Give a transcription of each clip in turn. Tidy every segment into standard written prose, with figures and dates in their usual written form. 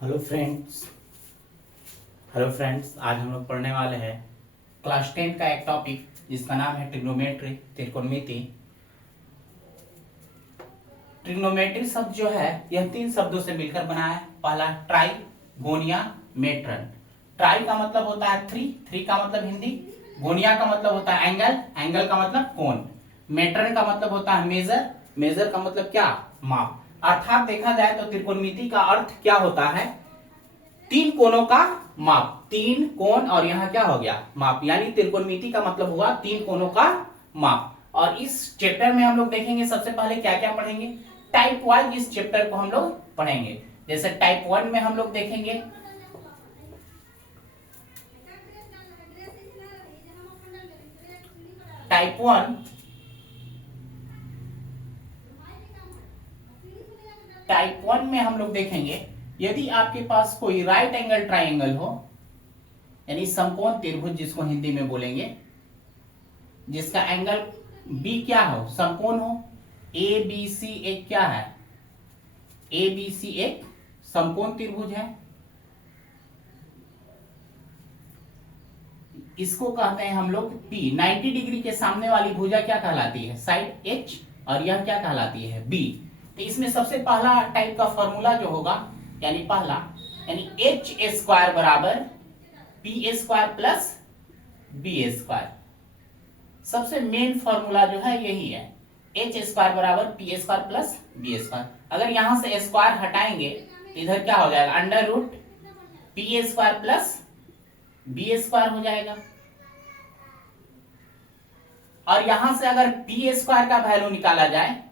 Hello friends. Hello friends, आज हम लोग पढ़ने वाले हैं क्लास 10 का एक टॉपिक जिसका नाम है ट्रिग्नोमेट्री, त्रिकोणमिति। ट्रिग्नोमेट्री शब्द जो है यह तीन शब्दों से मिलकर बना है। पहला ट्राई, गोनिया, मेट्रन। ट्राई का मतलब होता है थ्री, थ्री का मतलब हिंदी। गोनिया का मतलब होता है एंगल, एंगल का मतलब कोण। मेट्रन का मतलब होता है मेजर, मेजर का मतलब क्या, माप। अर्थात देखा जाए तो त्रिकोणमिति का अर्थ क्या होता है, तीन कोणों का माप। तीन कोण और यहाँ क्या हो गया, माप। यानी त्रिकोणमिति का मतलब हुआ तीन कोणों का माप। और इस चैप्टर में हम लोग देखेंगे सबसे पहले क्या क्या पढ़ेंगे, टाइप वाइज इस चैप्टर को हम लोग पढ़ेंगे। जैसे टाइप 1 में हम लोग देखेंगे टाइप 1। टाइप 1 में हम लोग देखेंगे यदि आपके पास कोई राइट एंगल ट्राइंगल हो, यानी समकोण त्रिभुज जिसको हिंदी में बोलेंगे, जिसका एंगल बी क्या हो, समकोण हो। ए बी सी एक क्या है, ए बी सी एक समकोण त्रिभुज है। इसको कहते हैं हम लोग पी। 90 डिग्री के सामने वाली भुजा क्या कहलाती है, साइड एच, और यह क्या कहलाती है, बी। तो इसमें सबसे पहला टाइप का फॉर्मूला जो होगा, यानी पहला, यानी एच स्क्वायर बराबर P square plus B square. सबसे मेन फॉर्मूला जो है यही है, एच स्क्वायर बराबर P square plus B square. अगर यहां से स्क्वायर हटाएंगे तो इधर क्या हो जाएगा, under root P square plus B square हो जाएगा। और यहां से अगर पी स्क्वायर का वैल्यू निकाला जाए,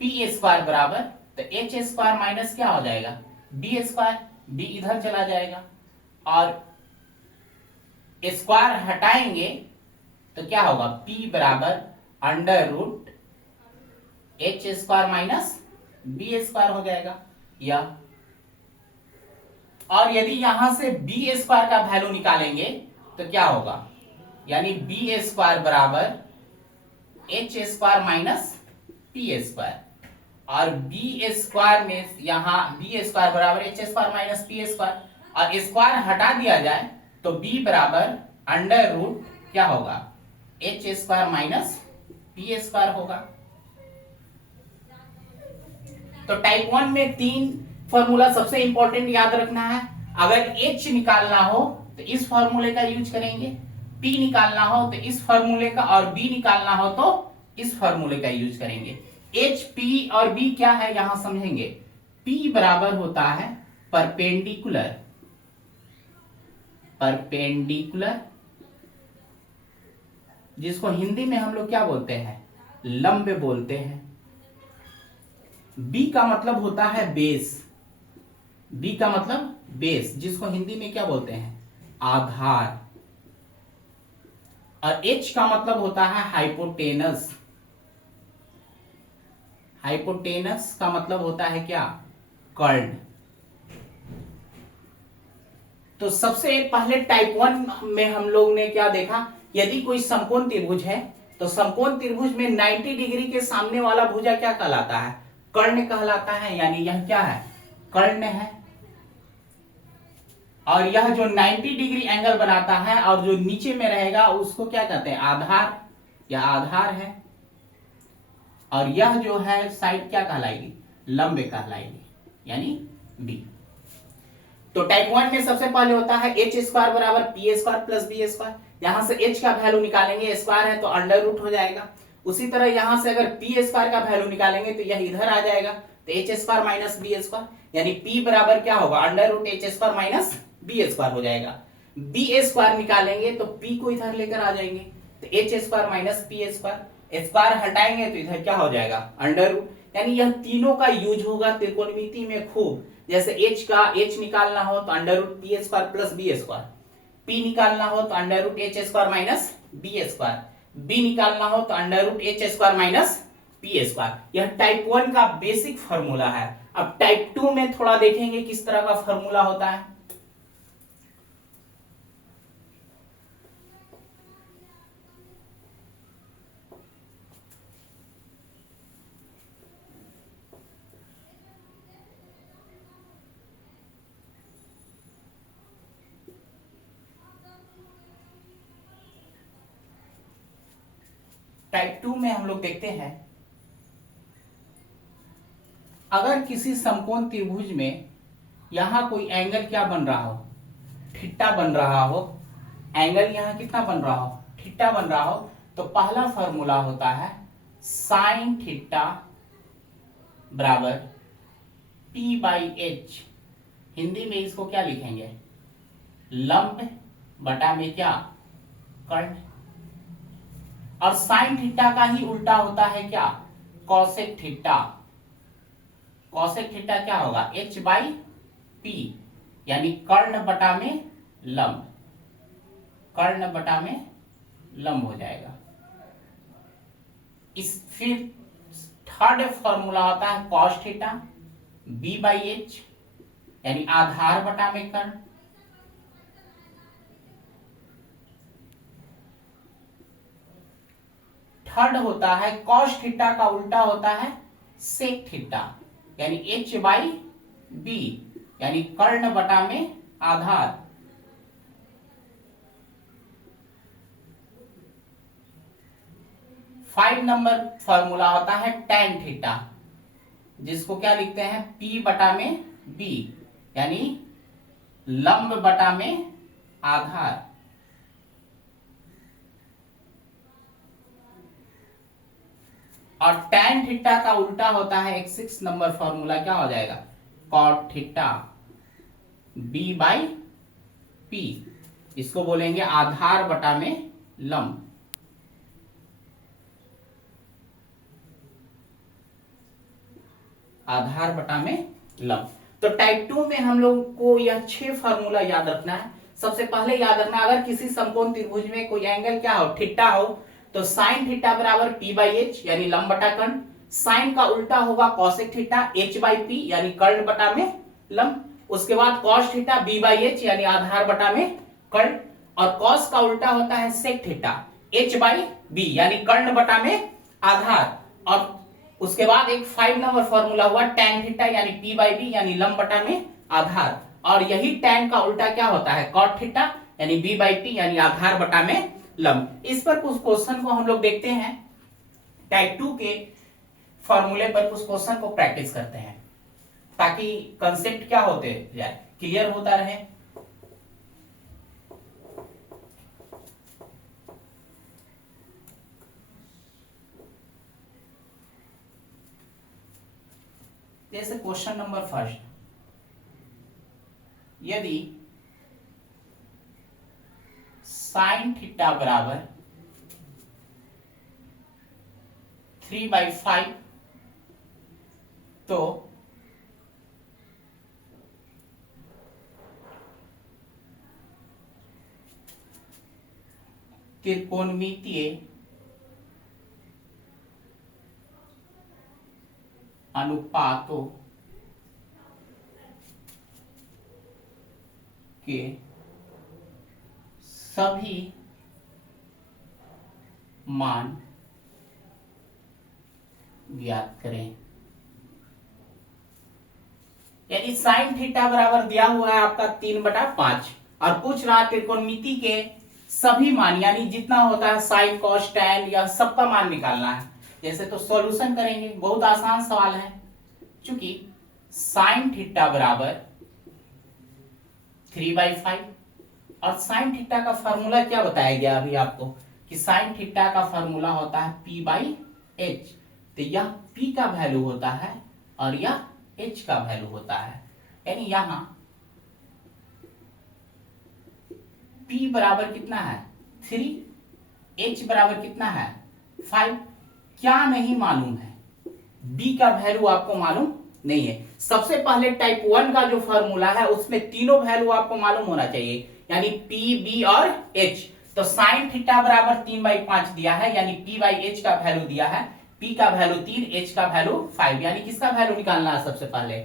पी स्क्वायर बराबर, तो एच स्क्वायर माइनस क्या हो जाएगा, बी स्क्वायर। बी इधर चला जाएगा और स्क्वायर हटाएंगे तो क्या होगा, P बराबर under root H square minus B square हो जाएगा। या और यदि यहां से बी स्क्वायर का वैल्यू निकालेंगे तो क्या होगा, यानी बी स्क्वायर बराबर H square minus P square. और बी स्क्वायर में यहां बी स्क्वायर बराबर H square minus P square, और स्क्वायर हटा दिया जाए तो बी बराबर अंडर रूट क्या होगा, H square minus P square होगा। तो टाइप 1 में तीन फॉर्मूला सबसे इंपॉर्टेंट याद रखना है। अगर एच निकालना हो तो इस फॉर्मूले का यूज करेंगे, पी निकालना हो तो इस फॉर्मूले का, और बी निकालना हो तो इस फॉर्मूले का यूज करेंगे। एच पी और बी क्या है यहां समझेंगे। पी बराबर होता है परपेंडिकुलर, परपेंडिकुलर जिसको हिंदी में हम लोग क्या बोलते हैं, लंब बोलते हैं। बी का मतलब होता है बेस, बी का मतलब बेस जिसको हिंदी में क्या बोलते हैं, आधार। और एच का मतलब होता है हाइपोटेनस, हाइपोटेनस का मतलब होता है क्या, कर्ण। तो सबसे पहले टाइप 1 में हम लोग ने क्या देखा, यदि कोई समकोण त्रिभुज है तो समकोण त्रिभुज में 90 डिग्री के सामने वाला भुजा क्या कहलाता है, कर्ण कहलाता है। यानी यह क्या है, कर्ण है। और यह जो 90 डिग्री एंगल बनाता है और जो नीचे में रहेगा उसको क्या कहते हैं, आधार, या आधार है। और यह जो है साइड क्या कहलाएगी, लंब कहलाएगी, यानी बी। तो टाइप 1 में सबसे पहले होता है एच स्क्वायर बराबर P square plus B square. यहां से एच का वैल्यू निकालेंगे, स्क्वायर है तो अंडर रूट हो जाएगा। उसी तरह यहां से अगर पी स्क्वायर का वैल्यू निकालेंगे तो यह इधर आ जाएगा, तो H square minus B square, यानी पी बराबर क्या होगा, under root H square minus B square हो जाएगा। बी स्क्वायर निकालेंगे तो पी को इधर लेकर आ जाएंगे, तो H square minus P square. Square हटाएंगे तो इधर क्या हो जाएगा, अंडर रूट। यानी यह तीनों का यूज होगा त्रिकोणमिति में खूब। जैसे एच का एच निकालना हो तो under root P square plus B square, P निकालना हो तो under root H square minus B square, B निकालना हो तो under root H square minus P square. यह टाइप 1 का बेसिक फॉर्मूला है। अब टाइप 2 में थोड़ा देखेंगे किस तरह का फॉर्मूला होता है। टाइप 2 में हम लोग देखते हैं, अगर किसी समकोण त्रिभुज में यहां कोई एंगल क्या बन रहा हो, थीटा बन रहा हो, एंगल यहां कितना बन रहा हो, थीटा बन रहा हो, तो पहला फॉर्मूला होता है साइन थीटा बराबर पी बाई एच। हिंदी में इसको क्या लिखेंगे, लंब बटा में क्या, कर्ण। और साइन थीटा का ही उल्टा होता है क्या, कॉसेक थीटा। कॉसेक थीटा क्या होगा, एच बाई पी, यानी कर्ण बटा में लंब, कर्ण बटा में लंब हो जाएगा। इस फिर थर्ड फॉर्मूला होता है cos theta B by H, यानी आधार बटा में कर्ण। थर्ड होता है कॉस थीटा का उल्टा होता है सेक थीटा, यानी एच बाई बी, यानी कर्ण बटा में आधार। 5 नंबर फॉर्मूला होता है tan थीटा, जिसको क्या लिखते हैं P बटा में B, यानी लंब बटा में आधार। और tan थीटा का उल्टा होता है एक 6 नंबर फॉर्मूला, क्या हो जाएगा cot theta B by P, इसको बोलेंगे आधार बटा में लंब। आधार बटा में लंब। तो टाइप 2 में हम लोग को यह 6 फार्मूला याद रखना है। सबसे पहले याद रखना, अगर किसी समकोण त्रिभुज में कोई एंगल क्या हो, थीटा हो, तो साइन थीटा बराबर पी बाई एच, यानी लंब बटा कर्ण। साइन का उल्टा होगा cosec theta H by P, यानी कर्ण बटा में लंब। उसके बाद cos theta B by H, यानी आधार बटा में कर्ण। और कॉस का उल्टा होता है sec theta H by B, यानी कर्ण बटा में आधार। और उसके बाद एक 5 नंबर फॉर्मूला हुआ tan थीटा, यानी p बाई बी, यानी लंब बटा में आधार। और यही tan का उल्टा क्या होता है cot थीटा, यानी b बाई पी, यानी आधार बटा में लंब। इस पर कुछ क्वेश्चन को हम लोग देखते हैं, टाइप 2 के फॉर्मूले पर कुछ क्वेश्चन को प्रैक्टिस करते हैं, ताकि कंसेप्ट क्या होते जाए, क्लियर होता रहे। जैसे क्वेश्चन नंबर फर्स्ट, यदि साइन थीटा बराबर 3/5, तो त्रिकोणमितीय अनुपातों के सभी मान ज्ञात करें। यानी साइन थीटा बराबर दिया हुआ है आपका 3/5, और पूछ रहा त्रिकोणमिति के सभी मान, यानी जितना होता है साइन कॉस टैन, या सबका मान निकालना है। जैसे तो सॉल्यूशन करेंगे, बहुत आसान सवाल है। चूंकि साइन थीटा बराबर 3/5, और साइन थीटा का फॉर्मूला क्या बताया गया अभी आपको, कि साइन थीटा का फॉर्मूला होता है p बाई एच। तो यह p का वैल्यू होता है और यह h का वैल्यू होता है, यानी यहां p बराबर कितना है 3, h बराबर कितना है 5। क्या नहीं मालूम है, b का वैल्यू आपको मालूम नहीं है। सबसे पहले टाइप 1 का जो फॉर्मूला है उसमें तीनों वैल्यू आपको मालूम होना चाहिए, यानी p, b और h। तो साइन थीटा बराबर 3/5 दिया है, यानी p बाई एच का वैल्यू दिया है, p का वैल्यू 3, h का वैल्यू 5, यानी किसका वैल्यू निकालना है, सबसे पहले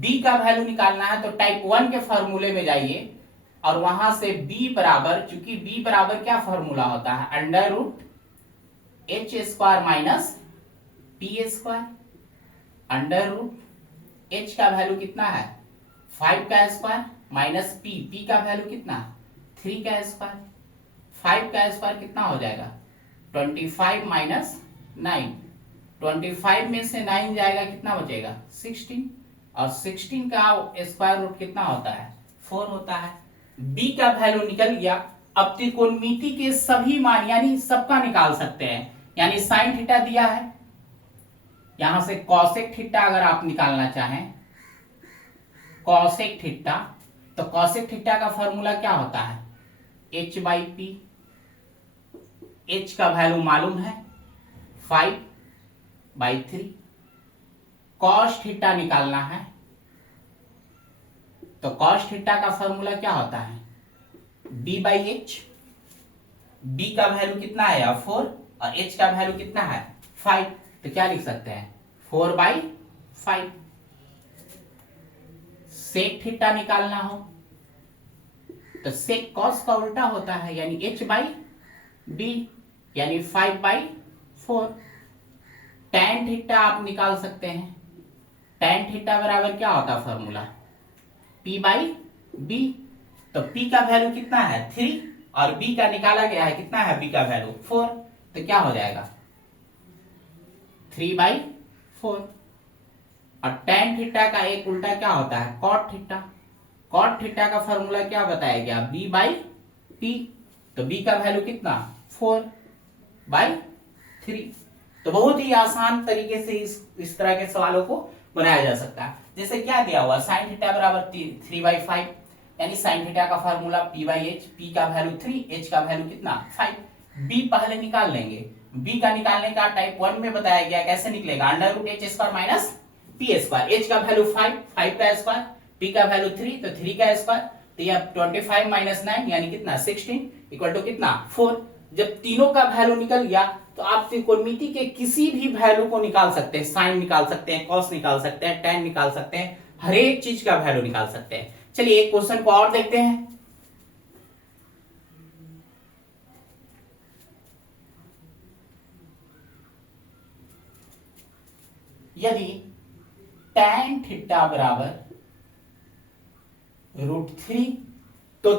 b का वैल्यू निकालना है। तो टाइप 1 के फॉर्मूले में जाइए और वहां से b बराबर, चूंकि b बराबर क्या फॉर्मूला होता है, under root H square minus P square, under root H का वैल्यू कितना है 5 का स्क्वायर माइनस पी का वैल्यू कितना 3 का स्क्वायर, 5 का स्क्वायर कितना हो जाएगा 25 माइनस 9, 25 में से 9 जाएगा, कितना बचेगा 16, और 16 का स्क्वायर रूट कितना होता है 4 होता है। बी का वैल्यू निकल गया। अब त्रिकोणमिति के सभी मान यानी सबका निकाल सकते हैं। यानी साइन थीटा दिया है, यहां से कॉसेक थीटा अगर आप निकालना चाहें कॉसेक थीटा, तो कॉसेक थीटा का फॉर्मूला क्या होता है h बाई पी। h का वैल्यू मालूम है 5/3। कॉस थीटा निकालना है, तो कॉस थीटा का फॉर्मूला क्या होता है b बाई एच। b का वैल्यू कितना है 4 और h का वैल्यू कितना है 5, तो क्या लिख सकते हैं 4/5। सेक थीटा निकालना हो तो सेक कॉस का उल्टा होता है, यानी h बाई बी, यानी 5/4। टैन थीटा आप निकाल सकते हैं। टैन थीटा बराबर क्या होता है फॉर्मूला p बाई बी। तो p का वैल्यू कितना है 3 और b का निकाला गया है कितना है b का वैल्यू 4, तो क्या हो जाएगा 3/4। और टैन थीटा का एक उल्टा क्या होता है कॉट थीटा। कॉट थीटा का फॉर्मूला क्या बताया गया b बाई पी, तो b का वैल्यू कितना 4/3। तो बहुत ही आसान तरीके से इस तरह के सवालों को बनाया जा सकता है। जैसे क्या दिया हुआ साइन थीटा बराबर 3/5, यानी साइन थीटा का formula p by H, p का वैल्यू 3, h का वैल्यू कितना 5। b पहले निकाल लेंगे। b का निकालने का टाइप 1 में बताया गया, कैसे निकलेगा under root H square minus P square. h का वैल्यू 5, 5 का स्क्वायर, p का वैल्यू 3, तो 3 का स्क्वायर, तो यह 25 माइनस 9 यानी कितना 16 इक्वल टू कितना 4। जब तीनों का वैल्यू निकल गया तो आप त्रिकोणमिति के किसी भी वैल्यू को निकाल सकते हैं। साइन निकाल सकते हैं, कॉस निकाल सकते हैं, टैन निकाल सकते हैं, हर एक चीज का वैल्यू निकाल सकते हैं। चलिए एक क्वेश्चन को और देखते हैं। यदि टैन थीटा बराबर √3, तो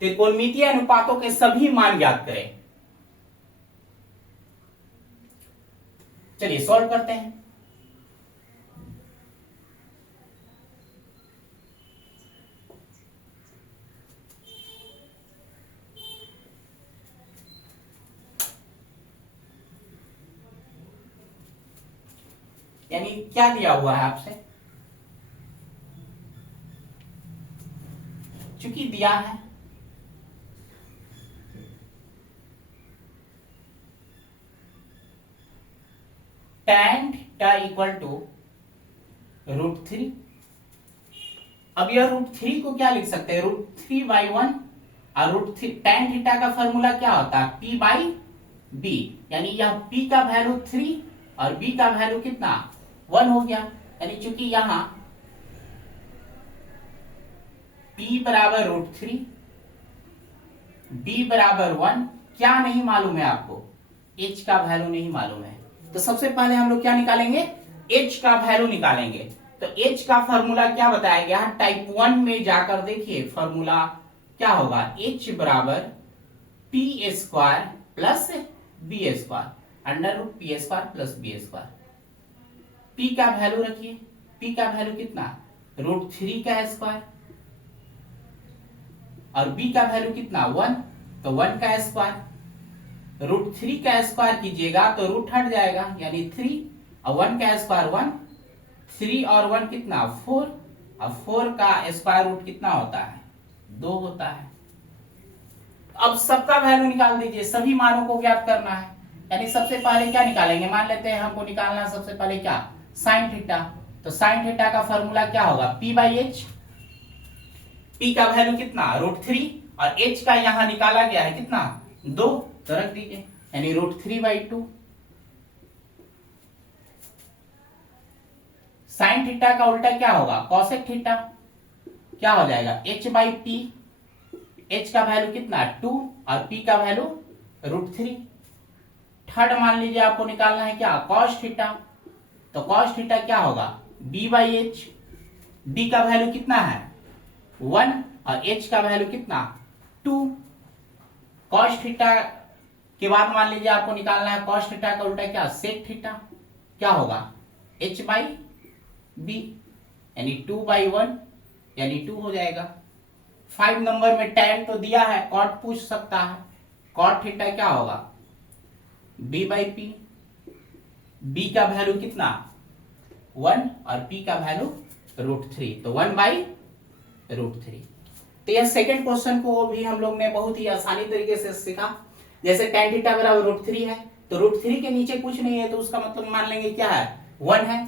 त्रिकोणमितीय अनुपातों के सभी मान ज्ञात करें। चलिए सॉल्व करते हैं। यानी क्या दिया हुआ है आपसे, चूंकि दिया है tan थीटा इक्वल टू √3। अब यह √3 को क्या लिख सकते हैं √3/1, और tan थीटा का फॉर्मूला क्या होता है p बाई बी, यानी यह p का वैल्यू 3 और b का वैल्यू कितना 1 हो गया। यानी चूंकि यहां p बराबर √3, b बराबर 1, क्या नहीं मालूम है आपको h का वैल्यू नहीं मालूम है, तो सबसे पहले हम लोग क्या निकालेंगे h का वैल्यू निकालेंगे। तो h का फॉर्मूला क्या बताया गया टाइप 1 में जाकर देखिए, फॉर्मूला क्या होगा h बराबर p square plus b square under root p square plus b square. p का वैल्यू रखिए, p का वैल्यू कितना √3 का स्क्वायर, और b का वैल्यू कितना 1, तो 1 का स्क्वायर। √3 का स्क्वायर कीजिएगा तो रूट हट जाएगा, यानी 3, और 1 का स्क्वायर 1, 3 और 1 कितना 4, और 4 का स्क्वायर रूट कितना होता है 2 होता है। अब सबका वैल्यू निकाल दीजिए, सभी मानों को ज्ञात करना है। यानी सबसे पहले क्या निकालेंगे, मान लेते हैं हमको निकालना सबसे पहले क्या साइन थीटा, तो साइन थीटा का फॉर्मूला क्या होगा p बाई एच। p का वैल्यू कितना √3 और h का यहां निकाला गया है कितना 2, तो रख दीजिए, यानी √3/2। साइन थीटा का उल्टा क्या होगा कॉसेक थीटा, क्या हो जाएगा h बाई पी। h का वैल्यू कितना 2 और p का वैल्यू √3। थर्ड मान लीजिए आपको निकालना है क्या कॉस थीटा, तो कॉस थीटा क्या होगा b बाई एच। b का वैल्यू कितना है 1 और h का वैल्यू कितना 2। कॉस थीटा के बाद मान लीजिए आपको निकालना है कॉस थीटा का उल्टा क्या, सेक थीटा, क्या होगा h बाई बी, यानी 2/1 यानी 2 हो जाएगा। 5 नंबर में tan तो दिया है, कॉट पूछ सकता है, कॉट थीटा क्या होगा b बाई पी, b का वैल्यू कितना 1 और p का वैल्यू √3, तो 1/√3। तो यह सेकंड क्वेश्चन को भी हम लोग ने बहुत ही आसानी तरीके से सीखा। जैसे tan थीटा बराबर √3 है, तो √3 के नीचे कुछ नहीं है, तो उसका मतलब मान लेंगे क्या है 1 है।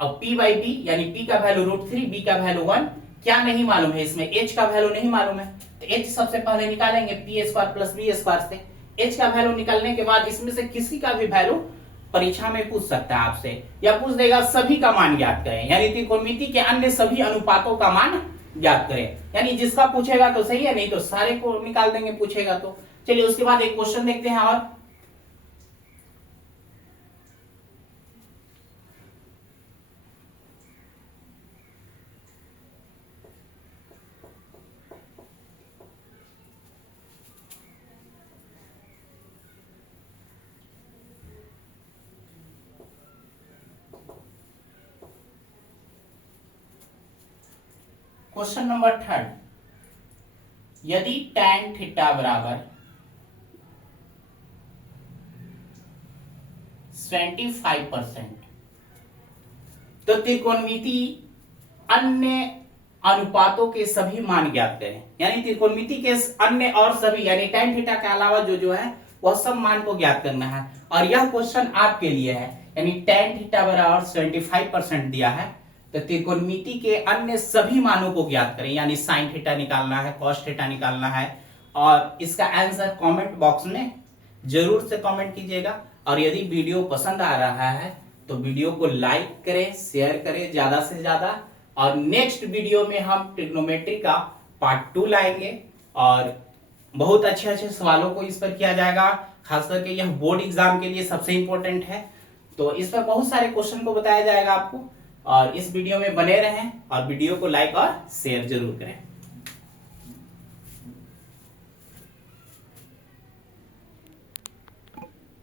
अब p बाई b यानी p का वैल्यू √3, b का वैल्यू 1, क्या नहीं मालूम है इसमें, h का वैल्यू नहीं मालूम है, तो h सबसे पहले निकालेंगे p² प्लस b² से। h का वैल्यू निकालने के बाद इसमें से किसी का भी वैल्यू परीक्षा में पूछ सकता है आपसे, या पूछ देगा सभी का मान ज्ञात करें, यानी त्रिकोणमिति के अन्य सभी अनुपातों का मान ज्ञात करें, यानी जिसका पूछेगा तो सही है, नहीं तो सारे को निकाल देंगे पूछेगा तो। चलिए उसके बाद एक क्वेश्चन देखते हैं और क्वेश्चन नंबर 3, यदि tan थीटा बराबर 25% तो त्रिकोणमिति अन्य अनुपातों के सभी मान ज्ञात करें, यानी त्रिकोणमिति के अन्य और सभी यानी tan थीटा के अलावा जो है वह सब मान को ज्ञात करना है। और यह क्वेश्चन आपके लिए है, यानी tan थीटा बराबर 75% दिया है, तो त्रिकोणमिति के अन्य सभी मानों को ज्ञात करें, यानी sin थीटा निकालना है, cos थीटा निकालना है। और इसका आंसर कमेंट बॉक्स में जरूर से कमेंट कीजिएगा। और यदि वीडियो पसंद आ रहा है तो वीडियो को लाइक करें, शेयर करें ज्यादा से ज्यादा। और नेक्स्ट वीडियो में हम ट्रिग्नोमेट्री का पार्ट 2 लाएंगे और बहुत अच्छे अच्छे सवालों को इस पर किया जाएगा, खास करके यह बोर्ड एग्जाम के लिए सबसे इंपॉर्टेंट है। तो इस पर बहुत सारे क्वेश्चन को बताया जाएगा आपको, और इस वीडियो में बने रहें और वीडियो को लाइक और शेयर जरूर करें।